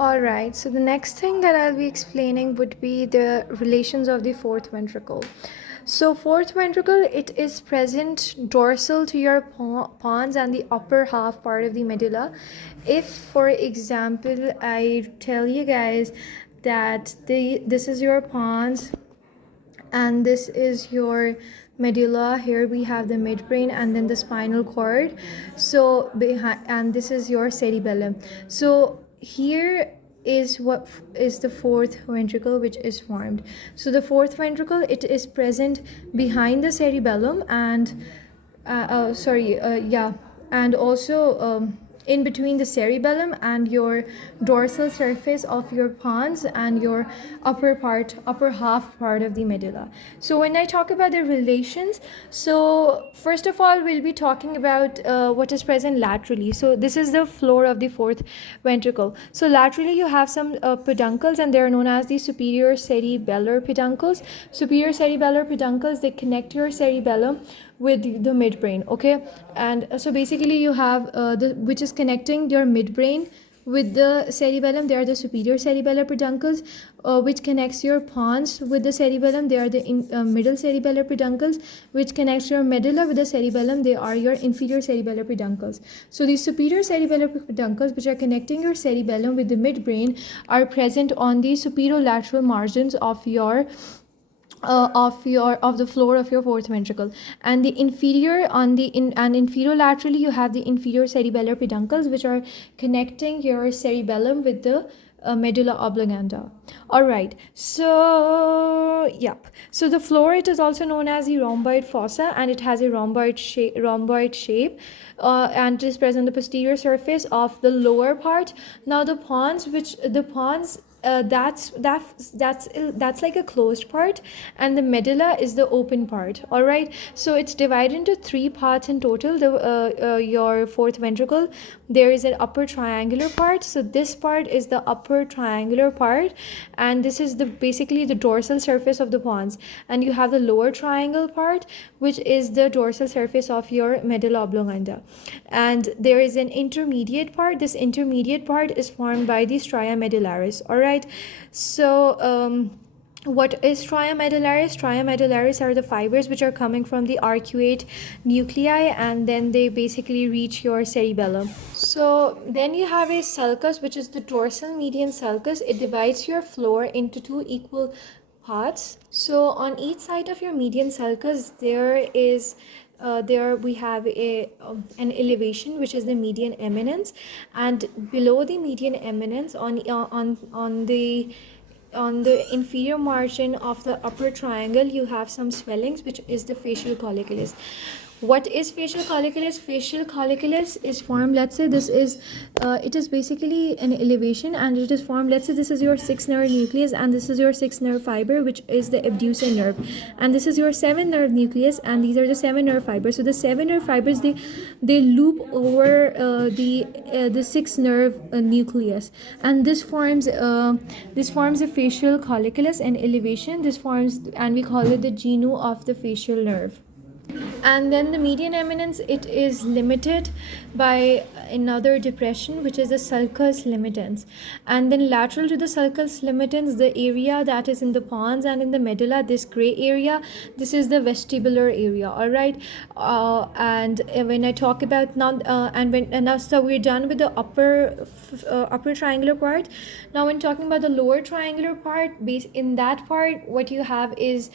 Alright, so the next thing that I'll be explaining would be the relations of the fourth ventricle. So, fourth ventricle, it is present dorsal to your pons and the upper half part of the medulla. If, for example, I tell you guys that this is your pons and this is your medulla, here we have the midbrain and then the spinal cord, so behind, and this is your cerebellum. So here is what is the fourth ventricle which is formed. So the fourth ventricle, it is present behind the cerebellum and and also in between the cerebellum and your dorsal surface of your pons and your upper half part of the medulla. So when I talk about the relations, so first of all we'll be talking about what is present laterally. So this is the floor of the fourth ventricle. So laterally you have some peduncles, and they are known as the superior cerebellar peduncles. Superior cerebellar peduncles, they connect your cerebellum with the midbrain. Okay, and so basically you have the which is connecting your midbrain with the cerebellum. They are the superior cerebellar peduncles, which connects your pons with the cerebellum. They are the middle cerebellar peduncles, which connects your medulla with the cerebellum. They are your inferior cerebellar peduncles. So these superior cerebellar peduncles, which are connecting your cerebellum with the midbrain, are present on the superolateral margins of your of the floor of your fourth ventricle. And the inferior on the and inferolaterally you have the inferior cerebellar peduncles, which are connecting your cerebellum with the medulla oblongata. All right, so yep, so the floor, it is also known as the rhomboid fossa, and it has a rhomboid shape, and it is present on the posterior surface of the lower part. Now the pons, that's like a closed part, and the medulla is the open part. All right, so it's divided into three parts in total. Your fourth ventricle, there is an upper triangular part. So this part is the upper triangular part, and this is the basically the dorsal surface of the pons. And you have the lower triangle part, which is the dorsal surface of your medulla oblongata. And there is an intermediate part. This intermediate part is formed by the stria medullaris. All right, so what is stria medullaris? Stria medullaris are the fibers which are coming from the arcuate nuclei, and then they basically reach your cerebellum. So then you have a sulcus, which is the dorsal median sulcus. It divides your floor into two equal parts. So on each side of your median sulcus, there we have an elevation, which is the median eminence, and below the median eminence, on the inferior margin of the upper triangle, you have some swellings, which is the facial colliculus. What is facial colliculus? Facial colliculus is formed, let's say this is it is basically an elevation, and it is formed, let's say this is your sixth nerve nucleus, and this is your sixth nerve fiber, which is the abductor nerve, and this is your seventh nerve nucleus, and these are the seven nerve fibers. So the seven nerve fibers, they loop over the sixth nerve nucleus, and this forms a facial colliculus and elevation. This forms, and we call it the genu of the facial nerve. And then the median eminence, it is limited by another depression, which is the sulcus limitans. And then lateral to the sulcus limitans, the area that is in the pons and in the medulla, this gray area, this is the vestibular area. All right, and when I talk about now now, so we're done with the upper triangular part. Now when talking about the lower triangular part, in that part, what you have is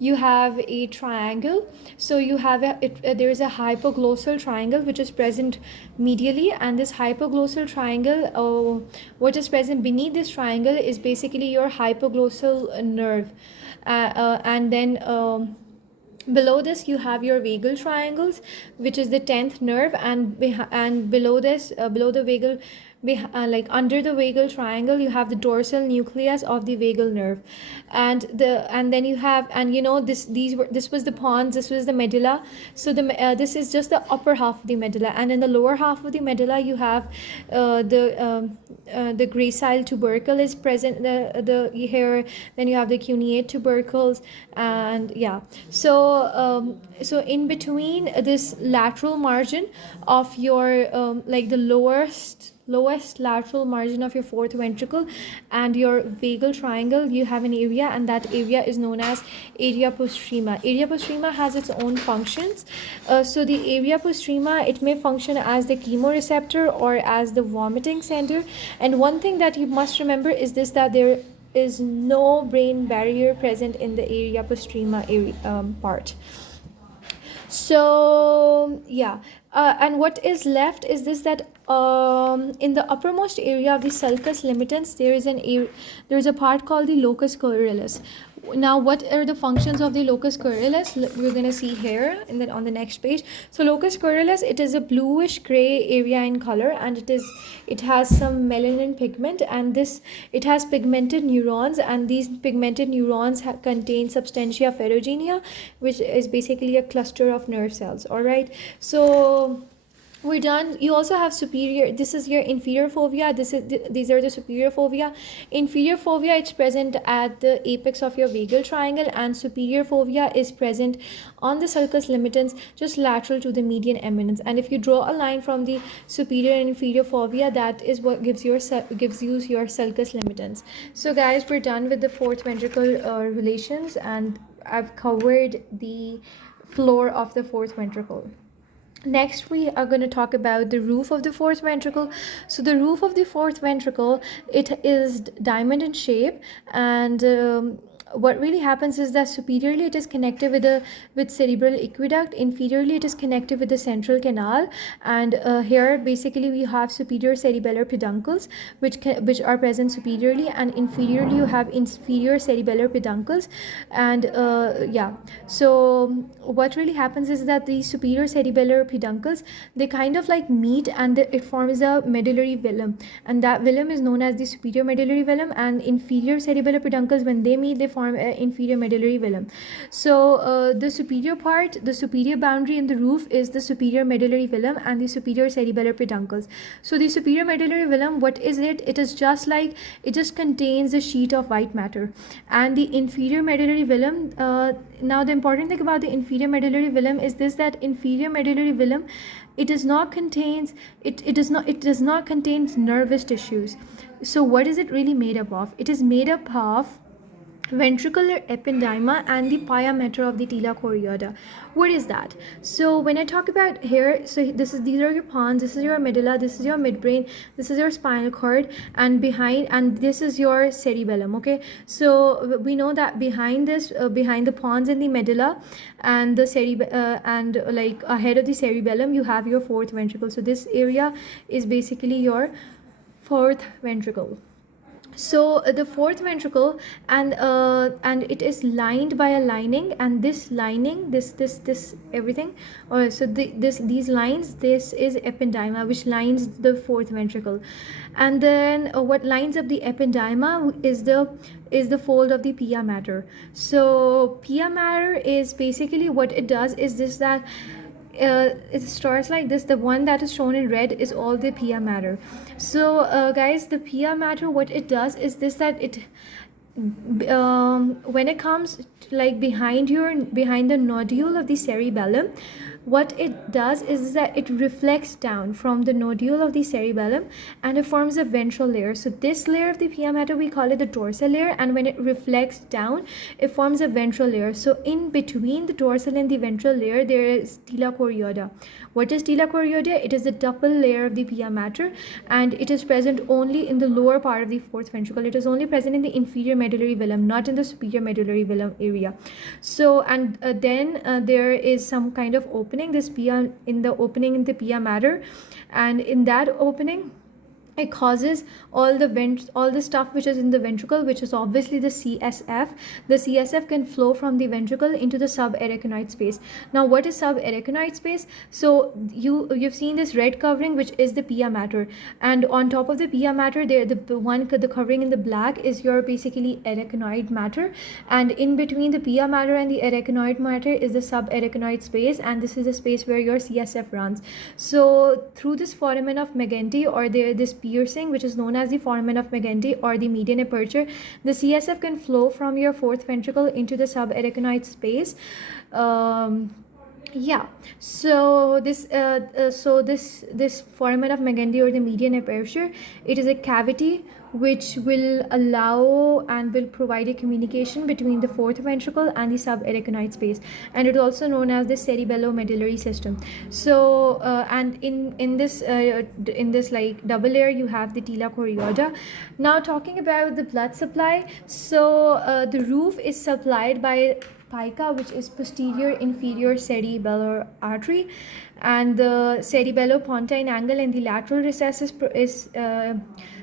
you have a triangle. So you have there is a hypoglossal triangle which is present medially, and this hypoglossal triangle, what is present beneath this triangle is basically your hypoglossal nerve, and then below this you have your vagal triangles, which is the 10th nerve, and below this, below the vagal, like under the vagal triangle, you have the dorsal nucleus of the vagal nerve, and then you have, and this was the pons, this was the medulla. So this is just the upper half of the medulla, and in the lower half of the medulla you have the gracile tubercle is present, the here, then you have the cuneate tubercles, and yeah, so in between this lateral margin of your like the lowest lowest lateral margin of your fourth ventricle and your vagal triangle, you have an area, and that area is known as area postrema. Area postrema has its own functions. So the area postrema, it may function as the chemoreceptor or as the vomiting center. And one thing that you must remember is this, that there is no brain barrier present in the area postrema area, part. So yeah, and what is left is this, that in the uppermost area of the sulcus limitans, there is a part called the locus coeruleus. Now, what are the functions of the locus coeruleus? We're going to see here and then on the next page. So locus coeruleus, it is a bluish gray area in color, and it has some melanin pigment, and it has pigmented neurons, and these pigmented neurons contain substantia ferruginea, which is basically a cluster of nerve cells. All right, so we're done. You also have superior, this is your inferior fovea, these are the superior fovea. Inferior fovea, it's present at the apex of your vagal triangle, and superior fovea is present on the sulcus limitans, just lateral to the median eminence. And if you draw a line from the superior and inferior fovea, that is what gives you your sulcus limitans. So guys, we're done with the fourth ventricle relations, and I've covered the floor of the fourth ventricle. Next, we are going to talk about the roof of the fourth ventricle. So the roof of the fourth ventricle, it is diamond in shape, and what really happens is that superiorly it is connected with cerebral aqueduct, inferiorly it is connected with the central canal, and here basically we have superior cerebellar peduncles which are present superiorly, and inferiorly you have inferior cerebellar peduncles. And yeah, so what really happens is that the superior cerebellar peduncles, they kind of like meet, and it forms a medullary velum, and that velum is known as the superior medullary velum, and inferior cerebellar peduncles, when they meet, they form inferior medullary velum. So the superior part, the superior boundary in the roof is the superior medullary velum and the superior cerebellar peduncles. So the superior medullary velum, what is it? It is just like, it just contains a sheet of white matter. And the inferior medullary velum, now the important thing about the inferior medullary velum is this, that inferior medullary velum, it does not contain nervous tissues. So what is it really made up of? It is made up of ventricular ependyma and the pia mater of the tila chorioida. What is that? So when I talk about here, so these are your pons, this is your medulla, this is your midbrain, this is your spinal cord, and this is your cerebellum. Okay, so we know that behind the pons and the medulla and the and like ahead of the cerebellum, you have your fourth ventricle. So this area is basically your fourth ventricle. So the fourth ventricle, and it is lined by a lining, and this lining, this everything, or so these lines, this is ependyma, which lines the fourth ventricle. And then what lines up the ependyma is the fold of the pia mater. So pia mater is basically, what it does is this, that it starts like this. The one that is shown in red is all the pia mater. So guys, the pia mater, what it does is this, that it when it comes like behind the nodule of the cerebellum, what it does is that it reflects down from the nodule of the cerebellum, and it forms a ventral layer. So this layer of the pia mater, we call it the dorsal layer, and when it reflects down, it forms a ventral layer. So in between the dorsal and the ventral layer, there is tila chorioida. What is tila chorioida? It is the double layer of the pia mater, and it is present only in the lower part of the fourth ventricle. It is only present in the inferior medullary velum, not in the superior medullary velum area. So and then there is some kind of opening, this pia, in the opening in the pia mater, and in that opening it causes all the stuff which is in the ventricle, which is obviously the CSF. The CSF can flow from the ventricle into the subarachnoid space. Now what is subarachnoid space? So you've seen this red covering, which is the pia mater, and on top of the pia mater, there the covering in the black is your basically arachnoid matter, and in between the pia mater and the arachnoid matter is the subarachnoid space, and this is the space where your CSF runs. So through this foramen of Meganti, or this piercing, which is known as the foramen of Meganti or the median aperture, the CSF can flow from your fourth ventricle into the subarachnoid space. Yeah, so this foramen of Megendie, or the median aperture, it is a cavity which will allow and will provide a communication between the fourth ventricle and the subarachnoid space, and it is also known as the cerebellomedullary system. So and in this like double layer, you have the tila chorioida. Now talking about the blood supply, so the roof is supplied by pica, which is posterior inferior cerebellar artery, and the cerebellopontine angle in the lateral recess is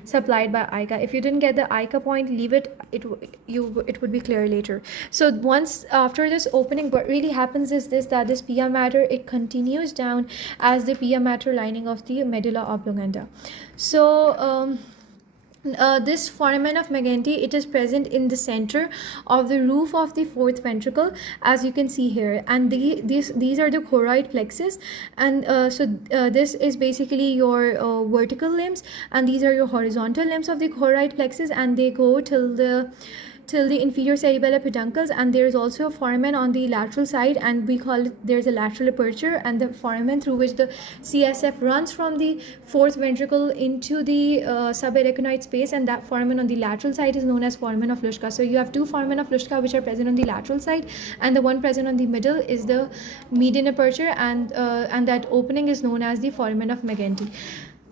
supplied by ica. If you didn't get the ica point, leave it. It would be clear later. So once after this opening, what really happens is this, that this pia mater, it continues down as the pia mater lining of the medulla oblongata. So this foramen of Megendie, it is present in the center of the roof of the fourth ventricle, as you can see here, and these are the choroid plexus, and this is basically your vertical limbs, and these are your horizontal limbs of the choroid plexus, and they go till the inferior cerebellar peduncles, and there is also a foramen on the lateral side, and we call it, there's a lateral aperture, and the foramen through which the CSF runs from the fourth ventricle into the subarachnoid space, and that foramen on the lateral side is known as foramen of Luschka. So you have two foramen of Luschka which are present on the lateral side, and the one present on the middle is the median aperture, and that opening is known as the foramen of Megendie.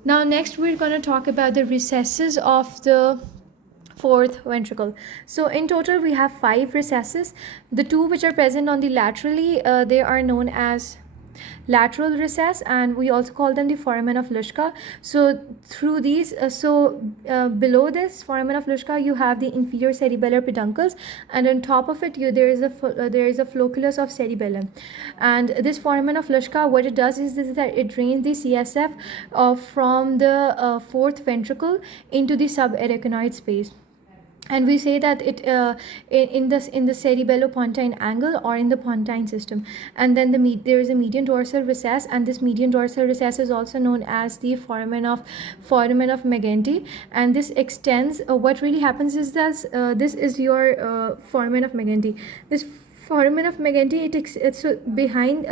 Now next we're going to talk about the recesses of the fourth ventricle. So in total we have 5 recesses. The two which are present on the laterally, they are known as lateral recess, and we also call them the foramen of Luschka. So through these below this foramen of Luschka, you have the inferior cerebellar peduncles, and on top of it there is a flocculus of cerebellum. And this foramen of Luschka, what it does is that it drains the CSF from the fourth ventricle into the subarachnoid space. And we say that it in the cerebellopontine angle, or in the pontine system. And then there is a median dorsal recess, and this median dorsal recess is also known as the foramen of Megendie, and this extends. What really happens is that this is your foramen of Megendie. This foramen of Megendie, so behind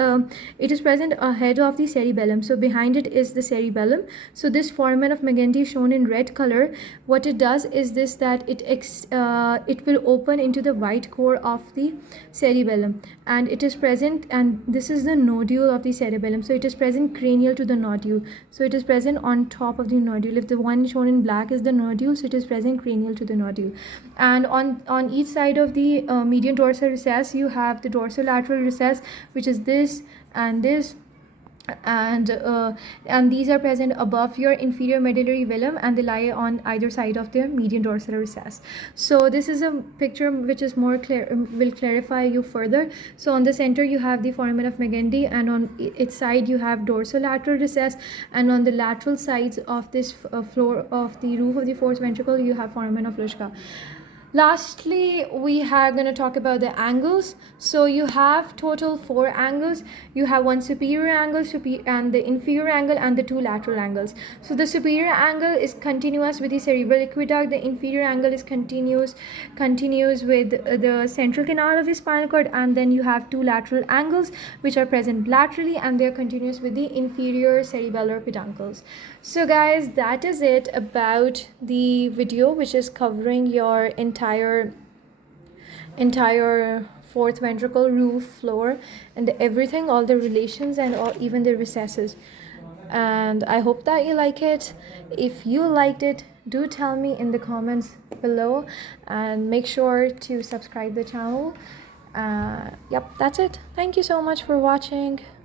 it is present ahead of the cerebellum, so behind it is the cerebellum. So this foramen of Megendie, shown in red color, what it does is this, that it will open into the white core of the cerebellum, and it is present, and this is the nodule of the cerebellum, so it is present cranial to the nodule, so it is present on top of the nodule. If the one shown in black is the nodule, so it is present cranial to the nodule. And on each side of the median dorsal recess, you have the dorsolateral recess, which is this and this, and these are present above your inferior medullary velum, and they lie on either side of the median dorsal recess. So this is a picture which is more clear, will clarify you further. So on the center you have the foramen of Megendie, and on its side you have dorsolateral recess, and on the lateral sides of this floor of the roof of the fourth ventricle, you have foramen of Luschka. Lastly, we are going to talk about the angles. So you have total 4 angles. You have one superior angle, and the inferior angle, and the 2 lateral angles. So the superior angle is continuous with the cerebral aqueduct. The inferior angle is continuous with the central canal of the spinal cord, and then you have 2 lateral angles which are present laterally, and they are continuous with the inferior cerebellar peduncles. So guys, that is it about the video, which is covering your entire fourth ventricle, roof, floor, and everything, all the relations, and even the recesses. And I hope that you like it. If you liked it, do tell me in the comments below, and make sure to subscribe the channel. Yep, that's it. Thank you so much for watching.